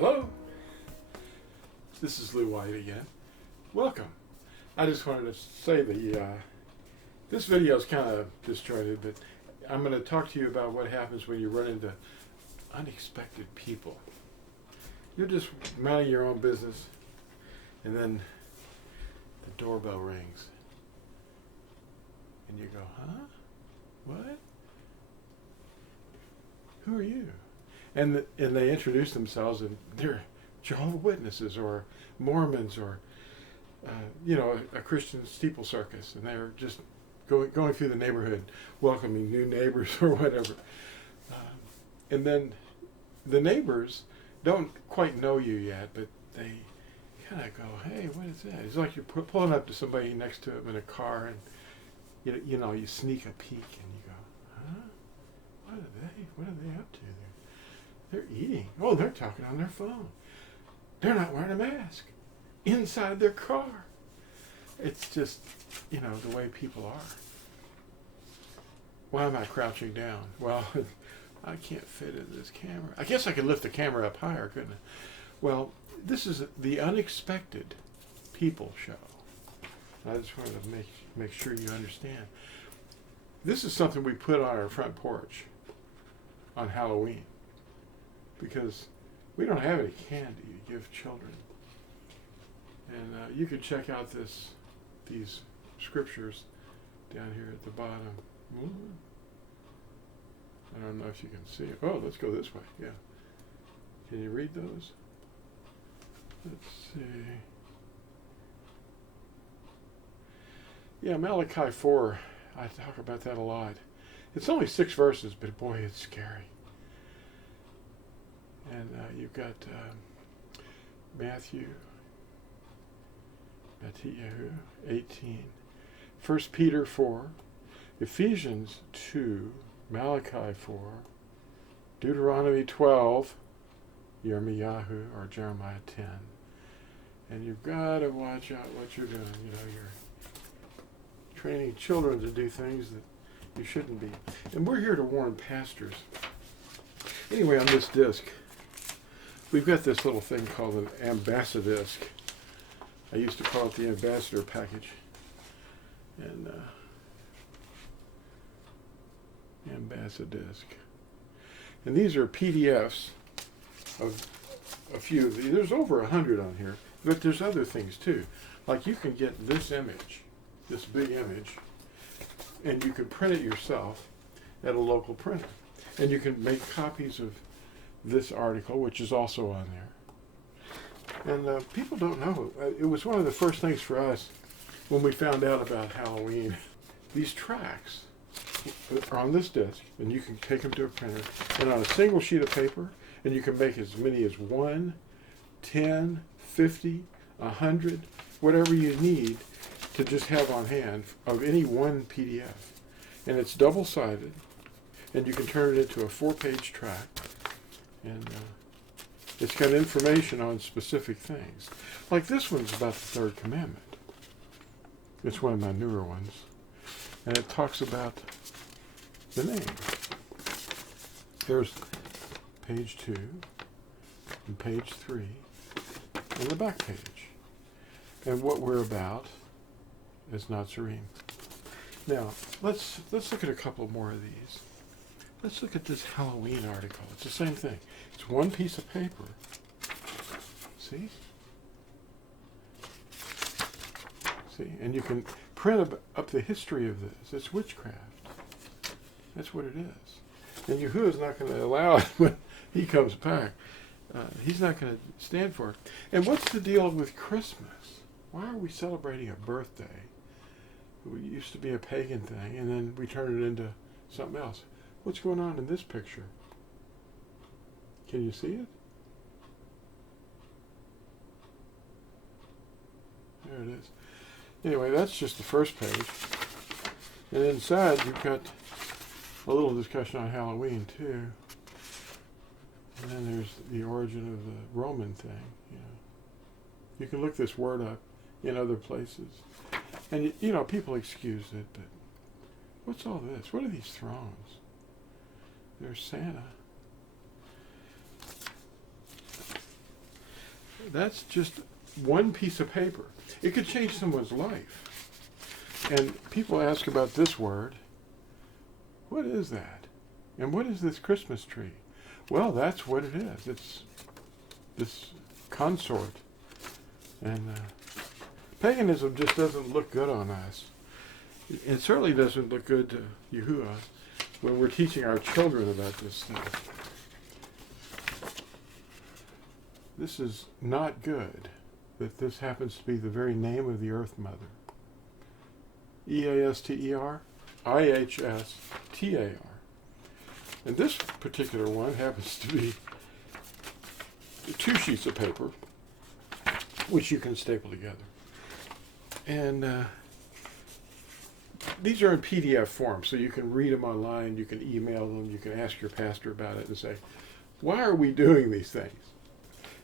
Hello, this is Lou White again. Welcome. I just wanted to say this video is kind of disjointed, but I'm going to talk to you about what happens when you run into unexpected people. You're just minding your own business, and then the doorbell rings, and you go, huh? What? Who are you? And they introduce themselves, and they're Jehovah's Witnesses or Mormons or a Christian steeple circus, and they're just going through the neighborhood, welcoming new neighbors or whatever. And then the neighbors don't quite know you yet, but they kind of go, "Hey, what is that?" It's like you're pulling up to somebody next to them in a car, and you sneak a peek, and you go, "Huh? What are they up to there? They're eating. Oh, they're talking on their phone. They're not wearing a mask inside their car." It's just, the way people are. Why am I crouching down? Well, I can't fit in this camera. I guess I could lift the camera up higher, couldn't I? Well, this is the Unexpected People show. I just wanted to make sure you understand. This is something we put on our front porch on Halloween, because we don't have any candy to give children. And you can check out these scriptures down here at the bottom. I don't know if you can see it. Oh, let's go this way. Yeah. Can you read those? Let's see. Yeah, Malachi 4. I talk about that a lot. It's only 6 verses, but boy, it's scary. And you've got Matthew 18, 1 Peter 4, Ephesians 2, Malachi 4, Deuteronomy 12, Jeremiah 10. And you've got to watch out what you're doing. You're training children to do things that you shouldn't be. And we're here to warn pastors. Anyway, on this disc, we've got this little thing called an ambassadisc. I used to call it the ambassador package. And ambassadisc. And these are PDFs of a few of these. There's over 100 on here, but there's other things too. Like you can get this image, this big image, and you can print it yourself at a local printer. And you can make copies of this article, which is also on there. And people don't know. It was one of the first things for us when we found out about Halloween. These tracts are on this disc, and you can take them to a printer, and on a single sheet of paper, and you can make as many as 1, 10, 50, 100, whatever you need to just have on hand of any one PDF. And it's double-sided, and you can turn it into a 4-page tract, and it's got information on specific things. Like this one's about the third commandment. It's one of my newer ones. And it talks about the name. There's page 2 and page 3 and the back page. And what we're about is Natsarim. Now, let's look at a couple more of these. Let's look at this Halloween article. It's the same thing. It's one piece of paper. See? See? And you can print up the history of this. It's witchcraft. That's what it is. And Yahusha is not going to allow it when he comes back. He's not going to stand for it. And what's the deal with Christmas? Why are we celebrating a birthday? It used to be a pagan thing, and then we turn it into something else. What's going on in this picture? Can you see it? There it is. Anyway, that's just the first page. And inside you've got a little discussion on Halloween too. And then there's the origin of the Roman thing. You can look this word up in other places. And people excuse it, but what's all this? What are these thrones? There's Santa. that's just one piece of paper. It could change someone's life. And people ask about this word. What is that? And what is this Christmas tree? Well, that's what it is. It's this consort. And paganism just doesn't look good on us. It certainly doesn't look good to Yahuwah when we're teaching our children about this stuff. This is not good that this happens to be the very name of the Earth Mother. Easter, Ihstar. And this particular one happens to be 2 sheets of paper, which you can staple together. And these are in PDF form, so you can read them online, you can email them, you can ask your pastor about it and say, why are we doing these things?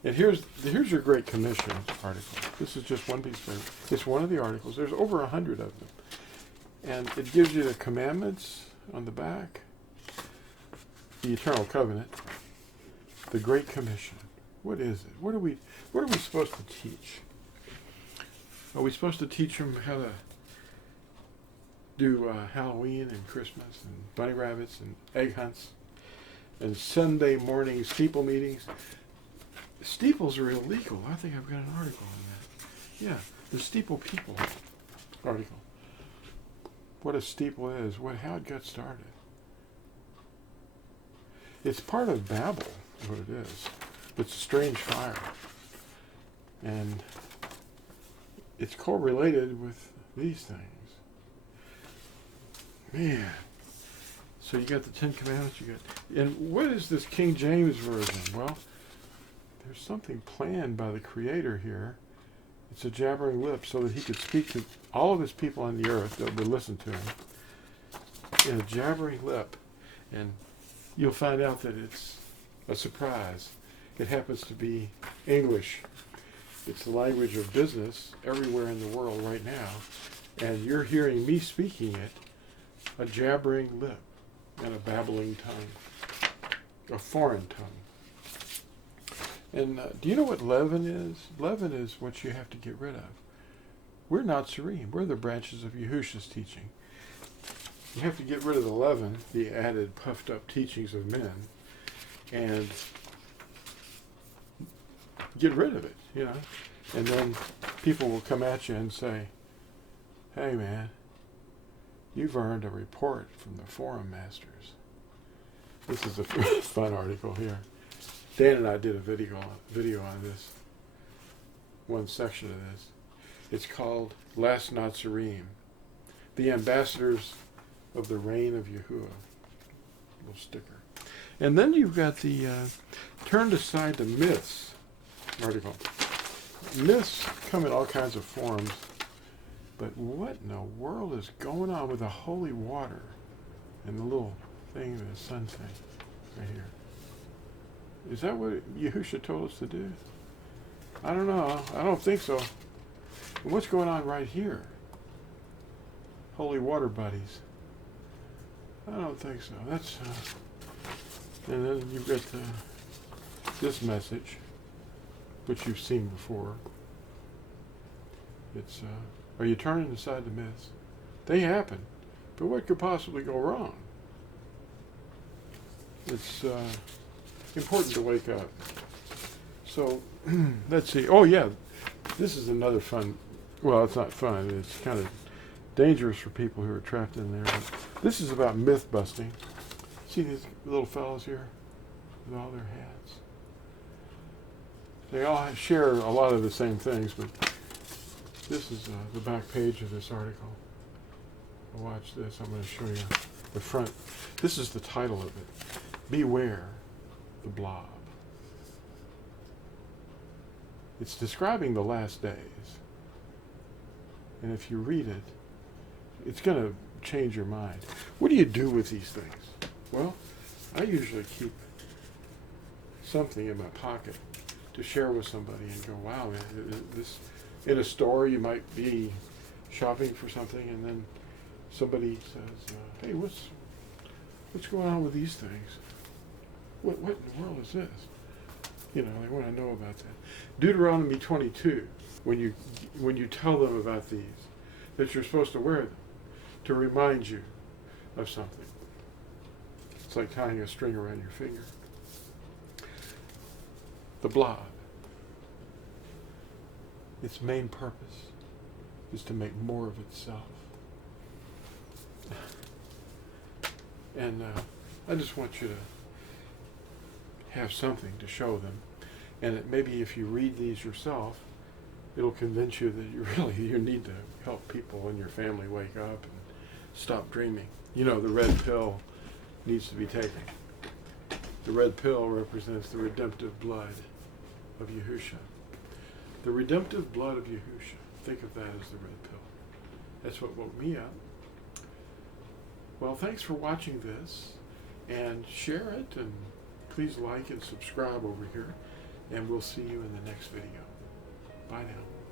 And here's your Great Commission article. This is just one piece of paper. It's one of the articles. There's over 100 of them. And it gives you the commandments on the back, the eternal covenant, the Great Commission. What is it? What are we supposed to teach? Are we supposed to teach them how to do Halloween and Christmas and bunny rabbits and egg hunts and Sunday morning steeple meetings? Steeples are illegal. I think I've got an article on that. Yeah, the Steeple People article. What a steeple is, how it got started. It's part of Babel, is what it is. It's a strange fire. And it's correlated with these things. Man. So you got the 10 Commandments, and what is this King James Version? Well, there's something planned by the Creator here. It's a jabbering lip so that he could speak to all of his people on the earth that would listen to him in a jabbering lip. And you'll find out that it's a surprise. It happens to be English. It's the language of business everywhere in the world right now. And you're hearing me speaking it, a jabbering lip and a babbling tongue, a foreign tongue. And do you know what leaven is? Leaven is what you have to get rid of. We're Natsarim. We're the branches of Yahusha's teaching. You have to get rid of the leaven, the added, puffed up teachings of men, and get rid of it, And then people will come at you and say, hey man, you've earned a report from the forum masters. This is a fun article here. Dan and I did a video on this, one section of this. It's called Last Natsarim, the Ambassadors of the Reign of Yahuwah. Little sticker. And then you've got the Turned Aside to Myths article. Myths come in all kinds of forms, but what in the world is going on with the holy water and the little thing that the sun's saying right here? Is that what Yahusha told us to do? I don't know. I don't think so. And what's going on right here? Holy water buddies. I don't think so. That's and then you've got this message, which you've seen before. It's are you turning aside the myths? They happen, but what could possibly go wrong? It's important to wake up. So let's see. Oh yeah, this is another fun. Well, it's not fun. It's kind of dangerous for people who are trapped in there. But this is about myth busting. See these little fellows here with all their hats? They all share a lot of the same things, but this is the back page of this article. Watch this. I'm going to show you the front. This is the title of it. Beware the blob. It's describing the last days. And if you read it, it's going to change your mind. What do you do with these things? Well, I usually keep something in my pocket to share with somebody and go, wow, man, this, in a store you might be shopping for something and then somebody says, hey, what's going on with these things? What in the world is this? They want to know about that. Deuteronomy 22, when you tell them about these, that you're supposed to wear them to remind you of something. It's like tying a string around your finger. The blood, its main purpose is to make more of itself. And I just want you to have something to show them. And maybe if you read these yourself, it'll convince you that you need to help people in your family wake up and stop dreaming. The red pill needs to be taken. The red pill represents the redemptive blood of Yahusha. The redemptive blood of Yahusha. Think of that as the red pill. That's what woke me up. Well, thanks for watching this, and share it, and please like and subscribe over here, and we'll see you in the next video. Bye now.